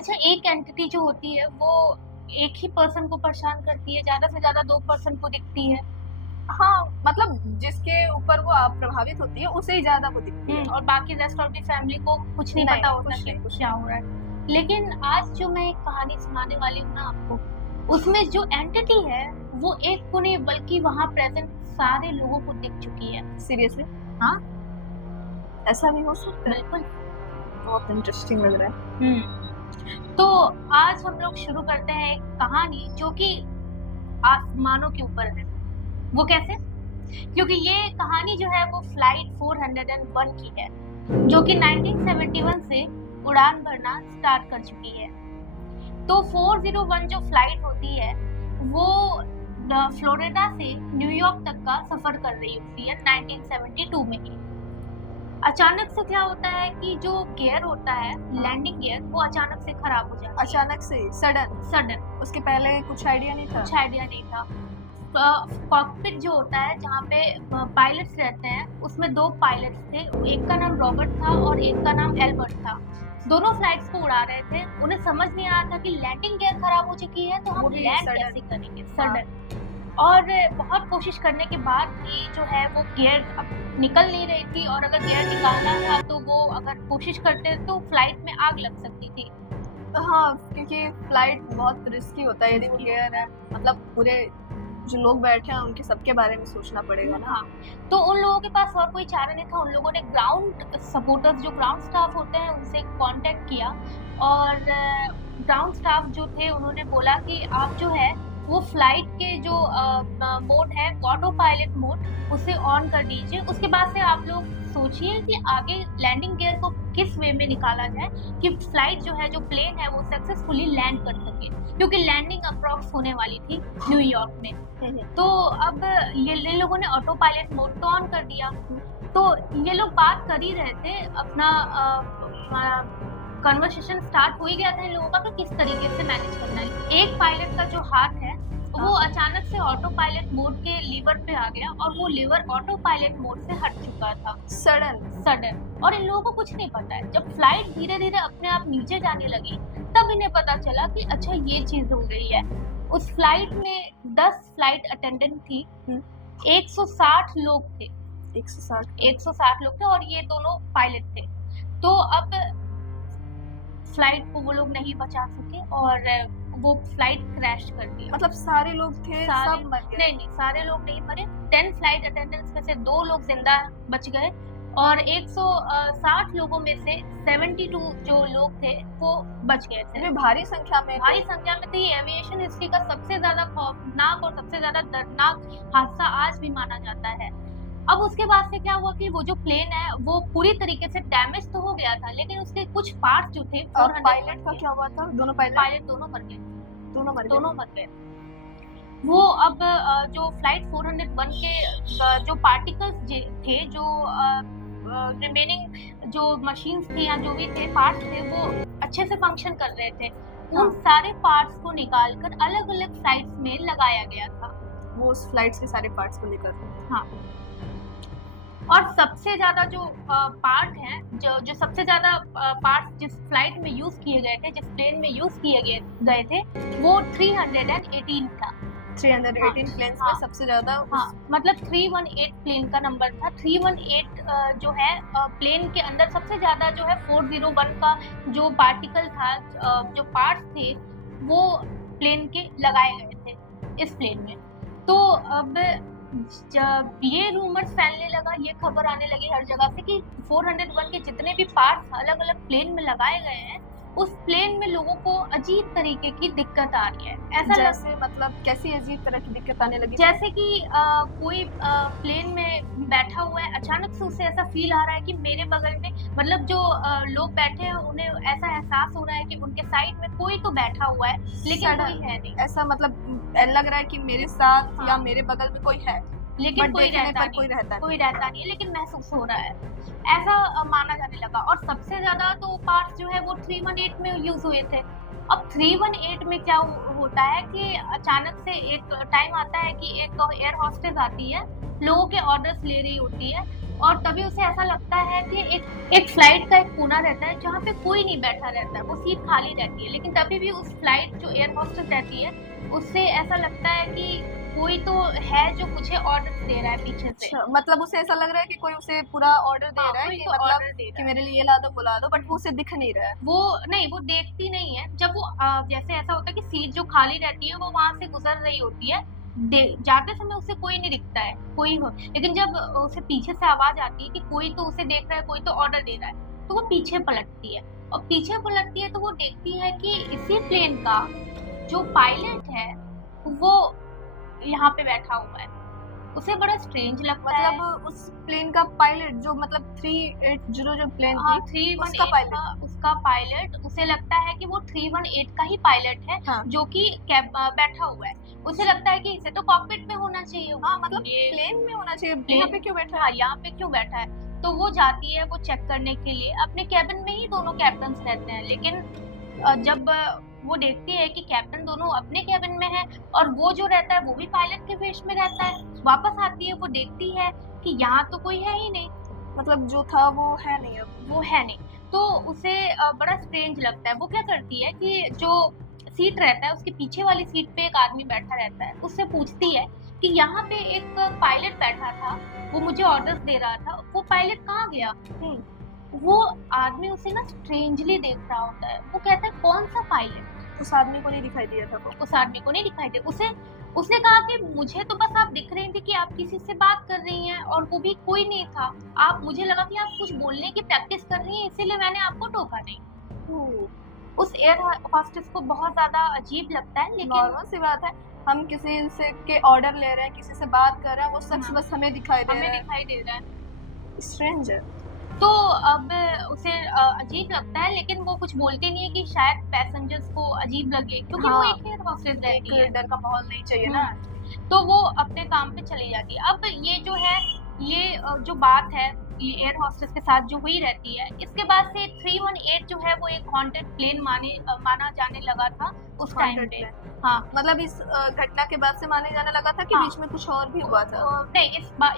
अच्छा, एक एंटिटी जो होती है वो एक ही पर्सन को परेशान करती है, ज़्यादा से ज़्यादा 2 पर्सन को दिखती है। हाँ, मतलब जिसके ऊपर वो प्रभावित होती है, उसे ही ज़्यादा वो दिखती है। और बाकी रेस्ट ऑफ द फैमिली को कुछ नहीं नहीं, पता होता कुछ कि नहीं, कुछ क्या नहीं। हो रहा है। लेकिन आज जो मैं एक कहानी सुनाने वाली हूँ ना आपको, उसमें जो एंटिटी है, वो एक को नहीं बल्कि वहाँ प्रेज़ेंट सारे लोगों को दिख चुकी है। सीरियसली? हाँ, ऐसा भी हो सकता है? बिल्कुल। बहुत इंटरेस्टिंग लग रहा है। तो आज हम लोग शुरू करते हैं एक कहानी जो कि आसमानों के ऊपर है। वो कैसे? क्योंकि ये कहानी जो है वो फ्लाइट 401 की है, जो कि 1971 से उड़ान भरना स्टार्ट कर चुकी है। तो 401 जो फ्लाइट होती है, वो फ्लोरिडा से न्यूयॉर्क तक का सफर कर रही होती है 1972 में ही। अचानक से क्या होता है कि जो गियर होता है, लैंडिंग गियर, वो अचानक से खराब हो जाता है। अचानक से सडन, सडन, उसके पहले कुछ आइडिया नहीं था? कुछ आइडिया नहीं था। कॉकपिट जो होता है जहाँ पे पायलट्स रहते हैं, उसमें 2 पायलट्स थे। एक का नाम रॉबर्ट था और एक का नाम एल्बर्ट था। दोनों फ्लाइट्स को उड़ा रहे थे। उन्हें समझ नहीं आ रहा था कि लैंडिंग गियर खराब हो चुकी है, तो वो हम भी लैंड सडन। कैसे करेंगे हाँ। सडन। और बहुत कोशिश करने के बाद भी जो है वो गियर अब निकल नहीं रही थी, और अगर गियर निकालना था तो वो अगर कोशिश करते तो फ्लाइट में आग लग सकती थी। हाँ, क्योंकि फ्लाइट बहुत रिस्की होता है, यदि वो गियर है, मतलब पूरे जो लोग बैठे हैं उनके सबके बारे में सोचना पड़ेगा ना। हाँ, तो उन लोगों के पास और कोई चारा नहीं था। उन लोगों ने ग्राउंड सपोर्टर्स, जो ग्राउंड स्टाफ होते हैं, उनसे कॉन्टैक्ट किया, और ग्राउंड स्टाफ जो थे उन्होंने बोला कि आप जो है वो फ्लाइट के जो मोड है, ऑटो पायलट मोड, उसे ऑन कर दीजिए। उसके बाद से आप लोग सोचिए कि आगे लैंडिंग गियर को किस वे में निकाला जाए कि फ्लाइट जो है, जो प्लेन है, वो सक्सेसफुली लैंड कर सके, क्योंकि लैंडिंग अप्रॉक्स होने वाली थी न्यूयॉर्क में। तो अब ये लोगों ने ऑटो पायलट मोड तो ऑन कर दिया। तो ये लोग बात कर ही रहे थे, अपना कन्वर्सेशन स्टार्ट हो ही गया था इन लोगों का कि किस तरीके से मैनेज करना है। एक पायलट का जो हाथ है, वो अचानक से ऑटो पायलट मोड के लीवर पे आ गया, और वो लीवर ऑटो पायलट मोड से हट चुका था सडन। और इन लोगों को कुछ नहीं पता है। जब फ्लाइट धीरे-धीरे अपने आप नीचे जाने लगी, तब इन्हें पता चला कि अच्छा ये चीज़ हो गई है। उस फ्लाइट में 10 फ्लाइट अटेंडेंट थी, 160 लोग थे। 160 लोग थे, और ये दोनों पायलट थे। तो अब फ्लाइट को वो लोग नहीं बचा सके, और वो फ्लाइट क्रैश कर दी। मतलब सारे लोग थे, सब मर गए? नहीं, सारे लोग नहीं मरे। 10 फ्लाइट अटेंडेंट्स में से 2 लोग जिंदा बच गए, और 160 लोगों में से 72 जो लोग थे वो बच गए थे। इतनी भारी संख्या में? भारी संख्या में थे। ये एविएशन हिस्ट्री का सबसे ज़्यादा खौफनाक और सबसे ज़्यादा दर्दनाक हादसा आज भी माना जाता है। अब उसके बाद से क्या हुआ कि वो जो प्लेन है वो पूरी तरीके से डैमेज तो हो गया था, लेकिन उसके कुछ पार्ट्स जो थे, और 401 पायलट का क्या हुआ था? दोनों पायलट दोनों मर गए। दोनों मर गए? वो अब जो फ्लाइट 401 के जो पार्टिकल्स थे, जो रिमेनिंग जो मशीन्स थी या जो भी थे, पार्ट्स थे, वो अच्छे से फंक्शन कर रहे थे। उन सारे पार्ट्स को निकाल कर अलग-अलग फ्लाइट्स में लगाया गया था। वो उस फ्लाइट्स के सारे पार्ट्स को लेकर? हाँ। और सबसे ज़्यादा जो पार्ट हैं, जो सबसे ज़्यादा पार्ट्स जिस फ्लाइट में यूज़ किए गए थे, जिस प्लेन में यूज़ किए गए थे, वो 318 था। 318 प्लेन्स में सबसे ज़्यादा? हाँ, मतलब 318 प्लेन का नंबर था। 318 जो है प्लेन के अंदर सबसे ज़्यादा जो है 401 का जो पार्टिकल था, जो पार्ट्स थे, वो प्लेन के लगाए गए थे इस प्लेन में। तो अब जब ये रूमर्स फैलने लगा, ये खबर आने लगी हर जगह से कि 401 के जितने भी पार्ट्स अलग-अलग प्लेन में लगाए गए हैं, उस प्लेन में लोगों को अजीब तरीके की दिक्कत आ रही है। ऐसा जैसे मतलब कैसी अजीब तरह की दिक्कत आने लगी? जैसे कि कोई प्लेन में बैठा हुआ है, अचानक से उसे ऐसा फ़ील आ रहा है कि मेरे बगल में, मतलब जो लोग बैठे हैं, उन्हें ऐसा एहसास हो रहा है कि उनके साइड में कोई तो बैठा हुआ है, लेकिन कोई है नहीं। ऐसा मतलब लग रहा है कि मेरे साथ या मेरे बगल में कोई है, लेकिन कोई रहता नहीं है, लेकिन महसूस हो रहा है। ऐसा माना जाने लगा। और सबसे ज़्यादा तो पार्ट्स जो है वो 318 में यूज़ हुए थे। अब 318 में क्या होता है कि अचानक से एक टाइम आता है कि एक एयर होस्टेस आती है, लोगों के ऑर्डर्स ले रही होती है, और तभी उसे ऐसा लगता है कि एक फ्लाइट का एक कोना रहता है जहाँ पे कोई नहीं बैठा रहता है, वो सीट खाली रहती है, लेकिन तभी भी उस फ्लाइट जो एयर होस्टेस रहती है उससे ऐसा लगता है कि कोई तो है जो मुझे ऑर्डर दे रहा है पीछे से। अच्छा, मतलब उसे ऐसा लग रहा है कि कोई उसे पूरा ऑर्डर दे हाँ, रहा है कोई कि तो मतलब ऑर्डर दे कि रहा है। मेरे लिए ये ला दो बुला दो, बट वो उसे दिख नहीं रहा है। वो नहीं, वो देखती नहीं है। जब वो जैसे ऐसा होता है कि सीट जो खाली रहती है वो वहां से गुजर रही होती है, जाते समय उसे कोई नहीं दिखता है, कोई हो, लेकिन जब उसे पीछे से आवाज आती है कि कोई तो उसे देख रहा है, कोई तो ऑर्डर दे रहा है, तो वो पीछे पलटती है। और पीछे पलटती है तो वो देखती है कि इसी प्लेन का जो पायलट है वो यहाँ पे बैठा हुआ है। उसे बड़ा स्ट्रेंज लगता है। मतलब उस प्लेन का पायलट जो मतलब 380 जो प्लेन हाँ, थी 318 उसका पायलट। उसका पायलट, उसे लगता है कि वो 318 का ही पायलट है, हाँ। जो कि कैब बैठा हुआ है। उसे लगता है कि इसे तो कॉकपिट में होना चाहिए। हाँ, मतलब ये प्लेन में होना चाहिए, प्लेन यहाँ पे क्यों बैठा है? हाँ, यहाँ पे क्यों बैठा है? तो वो जाती है वो चेक करने के लिए। अपने कैबिन में ही दोनों कैप्टन्स रहते हैं, लेकिन जब वो देखती है कि कैप्टन दोनों अपने कैबिन में है और वो जो रहता है वो भी पायलट के वेश में रहता है, वापस आती है, वो देखती है कि यहाँ तो कोई है ही नहीं, मतलब जो था वो है नहीं अब। वो है नहीं। तो उसे बड़ा स्ट्रेंज लगता है। वो क्या करती है कि जो सीट रहता है उसके पीछे वाली सीट पे एक आदमी बैठा रहता है, उससे पूछती है कि यहाँ पे एक पायलट बैठा था, वो मुझे ऑर्डर्स दे रहा था, वो पायलट कहाँ गया? वो आदमी उसे ना स्ट्रेंजली देख रहा होता है। वो कहता है कौन सा पायलट? उस आदमी को नहीं दिखाई दिया था वो। उस आदमी को नहीं दिखाई दे। उसने कहा कि मुझे तो बस आप दिख रही थी कि आप किसी से बात कर रही हैं और वो भी कोई नहीं था। आप, मुझे लगा कि आप कुछ बोलने की प्रैक्टिस कर रही हैं, इसीलिए मैंने आपको टोका नहीं। उस एयर होस्टेस को बहुत ज्यादा अजीब लगता है, लेकिन नॉर्मल सी बात है, हम किसी से के ऑर्डर ले रहे हैं, किसी से बात कर रहे हैं, वो शख्स हाँ, बस हमें दिखाई दे हमें रहा है। दिखाई दे रहा है। स्ट्रेंज है। तो अब उसे अजीब लगता है, लेकिन वो कुछ बोलते नहीं है कि शायद पैसेंजर्स को अजीब लगे, क्योंकि वो हाँ, एक एयर होस्टेस रहती है। एक डर का माहौल नहीं चाहिए ना। तो वो अपने काम पे चली जाती है। अब ये जो है, ये जो बात है ये एयर होस्टेस के साथ जो हुई रहती है, इसके बाद से 318 जो है वो एक हॉन्टेड प्लेन माना जाने लगा था उस टाइम Haunted पे। plane। हाँ, मतलब इस घटना के बाद से माने जाने लगा था कि हाँ। बीच में कुछ और भी हुआ था। नहीं,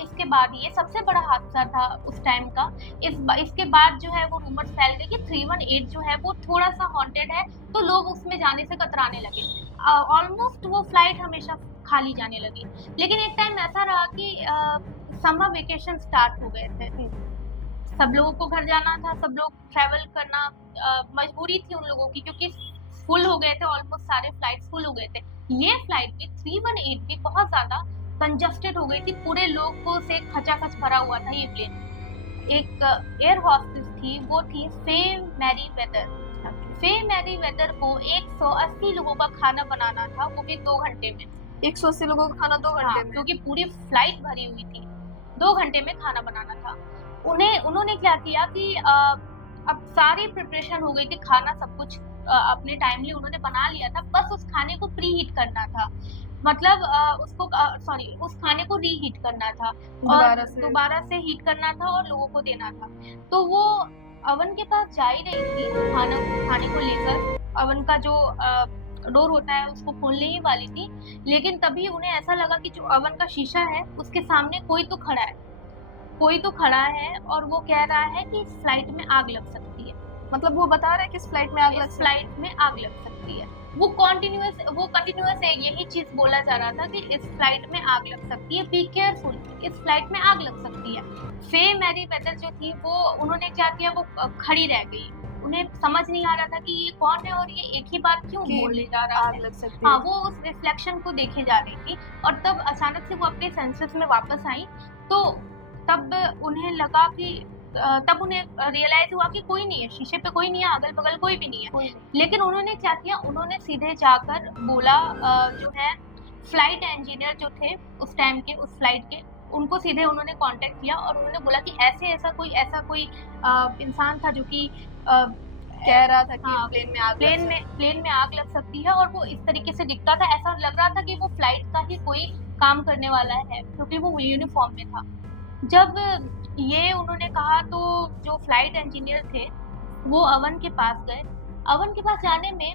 इसके बाद ये सबसे बड़ा हादसा था उस टाइम का। इसके बाद जो है वो रूमर्स फैल गए कि 318 जो है वो थोड़ा सा हॉन्टेड है, तो लोग उसमें जाने से कतराने लगे। ऑलमोस्ट वो फ्लाइट हमेशा खाली जाने लगी। लेकिन एक टाइम ऐसा रहा कि समर वेकेशन स्टार्ट हो गए थे, सब लोगों को घर जाना था, सब लोग ट्रैवल करना मजबूरी थी उन लोगों की, क्योंकि फुल हो गए थे, ऑलमोस्ट सारे फ्लाइट्स फुल हो गए थे। ये फ्लाइट भी 318 भी बहुत ज्यादा कंजस्टेड हो गई थी, पूरे लोगों से खचाखच भरा हुआ था ये प्लेन। एक एयर होस्टेस थी, वो थी फे मैरी वेदर। फे मैरी वेदर को 180 लोगों का खाना बनाना था, वो भी 2 घंटे में। 180 लोगों का खाना 2 हाँ, घंटे में? क्योंकि पूरी फ्लाइट भरी हुई थी, 2 घंटे में खाना बनाना था। उन्होंने क्या किया कि अब सारी प्रिपरेशन हो गई थी, खाना सब कुछ अपने टाइमली उन्होंने बना लिया था, बस उस खाने को प्री हीट करना था, मतलब उस खाने को रीहीट करना था और दोबारा से हीट करना था और लोगों को देना था। तो वो अवन के पास जा ही रही थी खाने को लेकर, अवन का जो डोर होता है उसको खोलने ही वाली थी, लेकिन तभी उन्हें ऐसा लगा कि जो अवन का शीशा है उसके सामने कोई तो खड़ा है और वो कह रहा है कि इस फ्लाइट में आग लग सकती है। मतलब वो बता रहा है कि इस फ्लाइट में आग लग फ्लाइट में आग लग सकती है। वो कंटिन्यूअस यही चीज बोला जा रहा था कि इस फ्लाइट में आग लग सकती है, बी केयरफुल, इस फ्लाइट में आग लग सकती है। फे मैरी वेदर जो थी वो, उन्होंने क्या किया, वो खड़ी रह गई। उन्हें समझ नहीं आ रहा था कि ये कौन है और ये एक ही बात क्यों बोले जा रहा आग है। लग सकती है। हाँ, वो उस रिफ्लेक्शन को देखे जा रही थी और तब अचानक से वो अपने सेंसेस में वापस आई। तो तब उन्हें लगा कि तब उन्हें रियलाइज हुआ कि कोई नहीं है, शीशे पे कोई नहीं है, अगल बगल कोई भी नहीं है। लेकिन उन्होंने क्या किया, उन्होंने सीधे जाकर बोला, जो है फ्लाइट इंजीनियर जो थे उस टाइम के, उस फ्लाइट के, उनको सीधे उन्होंने कांटेक्ट किया और उन्होंने बोला कि ऐसा कोई इंसान था जो कि कह रहा था कि हाँ, प्लेन में आग लग सकती है और वो इस तरीके से दिखता था, ऐसा लग रहा था कि वो फ्लाइट का ही कोई काम करने वाला है, क्योंकि वो यूनिफॉर्म में था। जब ये उन्होंने कहा तो जो फ्लाइट इंजीनियर थे वो अवन के पास गए। अवन के पास जाने में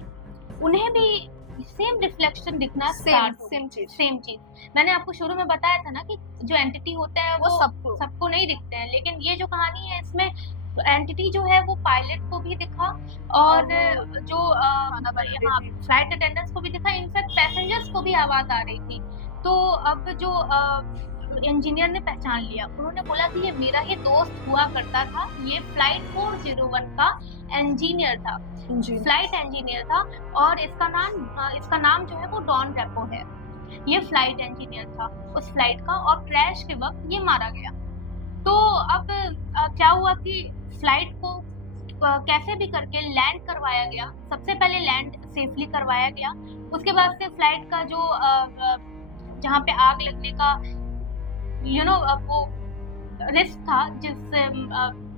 उन्हें भी सेम रिफ्लेक्शन दिखना सेम स्टार्ट हो सेम चीज सेम चीज। मैंने आपको शुरू में बताया था ना कि जो एंटिटी होते हैं वो वो सबको सबको नहीं दिखते हैं, लेकिन ये जो कहानी है इसमें एंटिटी जो है वो पायलट को भी दिखा और वो जो खाना बना रही हाँ थी। फ्लाइट अटेंडेंट्स को भी दिखा, इनफैक्ट पैसेंजर्स को भी आवाज आ रही थी। तो अब जो इंजीनियर ने पहचान लिया, उन्होंने बोला कि ये मेरा ही दोस्त हुआ करता था, ये फ्लाइट 401 का इंजीनियर था, जी फ्लाइट इंजीनियर था, और इसका नाम जो है वो डॉन रेपो है। ये फ्लाइट इंजीनियर था उस फ्लाइट का, और क्रैश के वक्त ये मारा गया। तो अब क्या हुआ कि फ्लाइट को कैसे भी करके लैंड करवाया गया। सबसे पहले लैंड सेफली करवाया गया, उसके बाद से फ्लाइट का जो जहाँ पे आग लगने का वो रिस्क था, जिस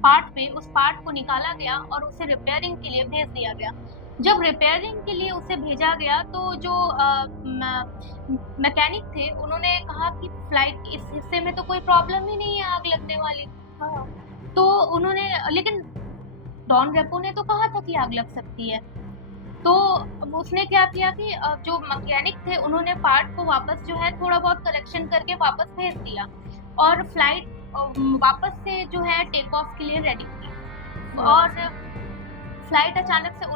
पार्ट पे, उस पार्ट को निकाला गया और उसे रिपेयरिंग के लिए भेज दिया गया। जब रिपेयरिंग के लिए उसे भेजा गया तो जो मैकेनिक थे उन्होंने कहा कि फ्लाइट इस हिस्से में तो कोई प्रॉब्लम ही नहीं है आग लगने वाली। हाँ। तो उन्होंने, लेकिन डॉन रेपो ने तो कहा था कि आग लग सकती है। तो उसने क्या किया कि जो मैकेनिक थे उन्होंने पार्ट को वापस जो है थोड़ा बहुत करेक्शन करके वापस भेज दिया, और फ्लाइट वापस से जो है टेक ऑफ के लिए रेडी थी। और फ्लाइट अचानक से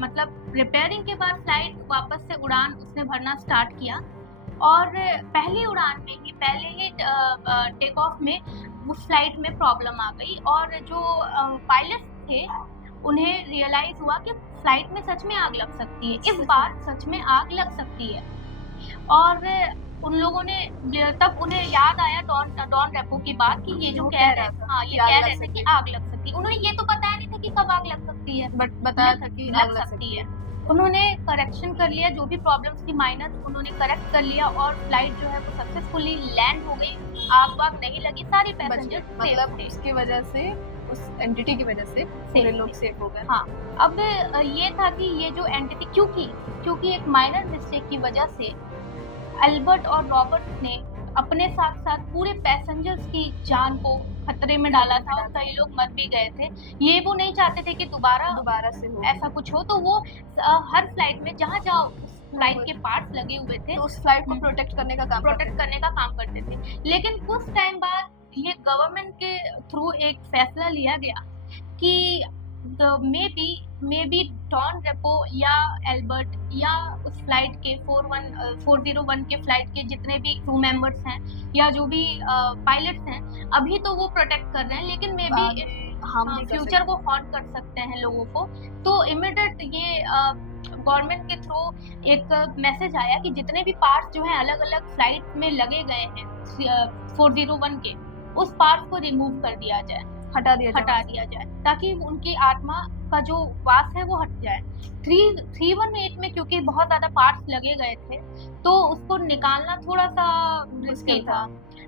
मतलब रिपेयरिंग के बाद फ्लाइट वापस से उड़ान उसने भरना स्टार्ट किया, और पहली उड़ान में ही पहले ही टेक ऑफ में उस फ्लाइट में प्रॉब्लम आ गई, और जो पायलट थे उन्हें रियलाइज हुआ कि फ्लाइट में सच में आग लग सकती है, इस बार सच में आग लग सकती है। और उन लोगों ने, तब उन्हें याद आया डॉन रेपो की बात कि ये जो कह रहे थे, हाँ ये कह रहे थे कि आग लग सकती है। उन्होंने ये तो बताया नहीं था कि कब आग लग सकती है, बट बताया था कि आग लग सकती है। उन्होंने करेक्शन कर लिया, जो भी प्रॉब्लम्स थी माइनर उन्होंने करेक्ट कर लिया, और फ्लाइट जो है वो सक्सेसफुली लैंड हो गई, आग वाग नहीं लगी, सारे पैसेंजर मतलब उसकी वजह से, उस एंटिटी की वजह से पूरे लोग सेफ हो गए। हाँ, अब ये था कि ये जो एंटिटी क्योंकि एक माइनर मिस्टेक की वजह से एल्बर्ट और रॉबर्ट ने अपने साथ साथ पूरे पैसेंजर्स की जान को खतरे में डाला था, और कई लोग मर भी गए थे। ये वो नहीं चाहते थे कि दोबारा से हो ऐसा कुछ हो, तो वो हर फ्लाइट में जहाँ जहाँ फ्लाइट के पार्ट्स लगे हुए थे तो उस फ्लाइट को प्रोटेक्ट करने का काम करते थे। लेकिन कुछ टाइम बाद ये गवर्नमेंट के थ्रू एक फैसला लिया गया कि मे बी डॉन रेपो या एल्बर्ट या उस फ्लाइट के 401 के फ्लाइट के जितने भी क्रू मेंबर्स हैं या जो भी पायलट्स हैं, अभी तो वो प्रोटेक्ट कर रहे हैं, लेकिन मे बी हम फ्यूचर वो हॉन्ट कर सकते हैं लोगों को। तो इमीडिएट ये गवर्नमेंट के थ्रू एक मैसेज आया कि जितने भी पार्ट्स जो हैं अलग अलग फ्लाइट में लगे गए हैं 401 के, उस पार्ट्स को रिमूव कर दिया जाए, हटा दिया जाए, ताकि उनकी आत्मा का जो वास है वो हट जाए। 318 में क्योंकि बहुत ज्यादा पार्ट्स लगे गए थे, तो उसको निकालना थोड़ा सा रिस्की था।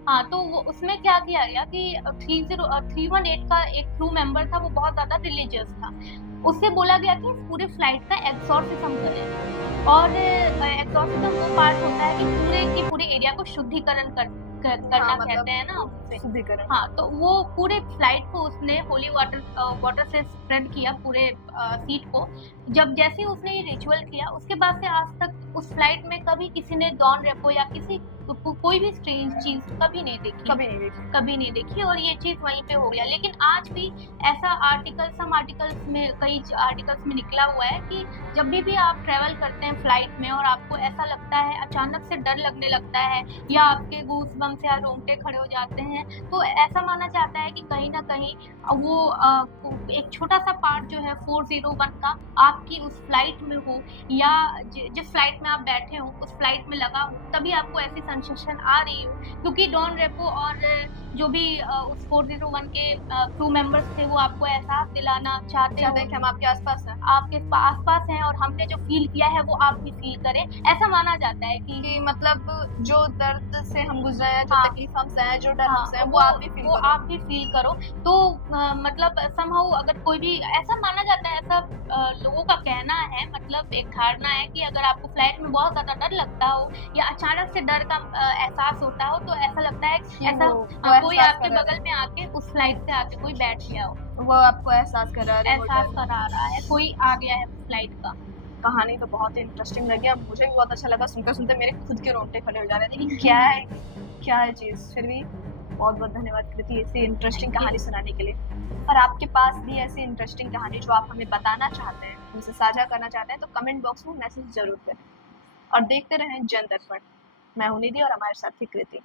हाँ, तो वो उसमें क्या किया गया कि 318 का एक क्रू मेंबर था, वो बहुत ज्यादा रिलीजियस था, उससे बोला गया कि इस पूरे फ्लाइट का एक्सॉर्सिज्म करें। और एक्सॉर्सिज्म वो पार्ट होता है कि पूरे एरिया को शुद्धिकरण करना कहते हैं ना, शुद्धिकरण। हाँ, तो वो पूरे फ्लाइट को उसने होली वाटर से स्प्रेड किया पूरे सीट को। जब जैसे ही उसने ये रिचुअल किया, उसके बाद से आज तक उस फ्लाइट में कभी किसी ने डॉन रेपो या कोई भी स्ट्रेंज चीज कभी नहीं देखी, और ये चीज वहीं पे हो गया। लेकिन आज भी ऐसा सम आर्टिकल्स में, कई आर्टिकल्स में निकला हुआ है कि जब भी आप ट्रेवल करते हैं फ्लाइट में और आपको ऐसा लगता है, अचानक से डर लगने लगता है या आपके गूस बम्स या रोंगटे खड़े हो जाते हैं, तो ऐसा माना जाता है कि कहीं ना कहीं वो एक छोटा सा पार्ट जो है 401 का आपकी उस फ्लाइट में हो, या जिस फ्लाइट में आप बैठे हो उस फ्लाइट में लगा हो, तभी आपको ऐसी सेंसेशन आ रही हो। क्योंकि डॉन रेपो और जो भी उस 401 के क्रू मेंबर्स थे, वो आपको एहसास दिलाना चाहते हैं कि हम आपके आसपास हैं, और हमने जो फील किया है वो आप भी फील करें। ऐसा माना जाता है कि मतलब जो दर्द से हम गुजरे हैं, जो तकलीफ हमसे है, जो डर हमसे है, वो आप भी फील करो। तो मतलब समहाउ अगर कोई भी, ऐसा माना जाता है, ऐसा लोगों का कहना है, मतलब एक धारणा है कि अगर आपको फ्लाइट में बहुत ज्यादा डर लगता हो या अचानक से डर का एहसास होता हो, तो ऐसा लगता है ऐसा कोई आपके बगल में आके उस फ्लाइट से आके कोई बैठ गया हो, वो आपको एहसास करा रहा है, कोई आ गया है फ्लाइट का। कहानी तो बहुत ही इंटरेस्टिंग लगी। अब मुझे भी बहुत अच्छा लगा, सुनते सुनते मेरे खुद के रोंगटे खड़े हो जा रहे थे कि क्या है चीज़। फिर भी बहुत बहुत धन्यवाद कृति ऐसी इंटरेस्टिंग कहानी सुनाने के लिए। और आपके पास भी ऐसी इंटरेस्टिंग कहानी जो आप हमें बताना चाहते हैं, हमसे साझा करना चाहते हैं, तो कमेंट बॉक्स में मैसेज जरूर करें। और देखते रहें जन दर्पण। मैं हूं निधि और हमारे साथी कृति।